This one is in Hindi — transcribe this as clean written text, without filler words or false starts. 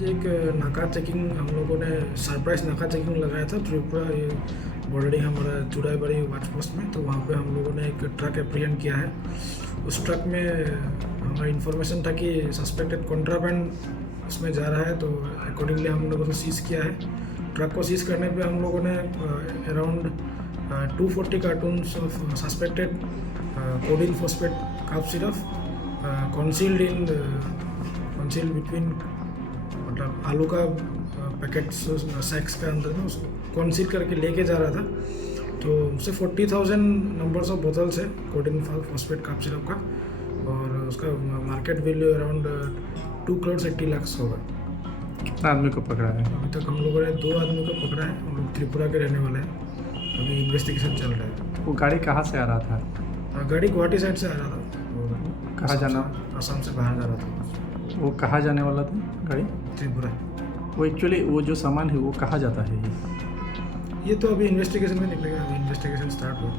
आज एक नाका चेकिंग हम लोगों ने सरप्राइज नाका चेकिंग लगाया था त्रिपुरा ये बॉर्डरी हमारा चुराईबाड़ी वाच पोस्ट में। तो वहाँ पे हम लोगों ने एक ट्रक एप्रीहेंड किया है। उस ट्रक में हमारा इन्फॉर्मेशन था कि सस्पेक्टेड कॉन्ट्राबैंड उसमें जा रहा है, तो अकॉर्डिंगली हम लोगों ने सीज़ किया है। ट्रक को सीज़ करने पे हम लोगों ने around 240 cartoons of suspected codeine phosphate cough syrup concealed between, मतलब आलू का पैकेट सैक्स के अंदर में उसको कंसील करके लेके जा रहा था। तो उससे 40,000 नंबर्स ऑफ बोतल्स है कोडिन फॉस्फेट कफ सिरप का, और उसका मार्केट वैल्यू अराउंड 2,80,00,000 होगा। कितना आदमी को पकड़ा है? अभी तक हम लोगों ने 2 आदमी को पकड़ा है। हम लोग त्रिपुरा के रहने वाले हैं। अभी इन्वेस्टिगेशन चल रहा है। वो गाड़ी कहाँ से आ रहा था? गाड़ी गुवाहाटी साइड से आ रहा था और कहाँ जाना? असम से बाहर जा रहा था। वो कहाँ जाने वाला था गाड़ी? त्रिपुरा। वो एक्चुअली वो जो सामान है वो कहाँ जाता है? ये तो अभी इन्वेस्टिगेशन में निकलेगा। अभी इन्वेस्टिगेशन स्टार्ट हुआ।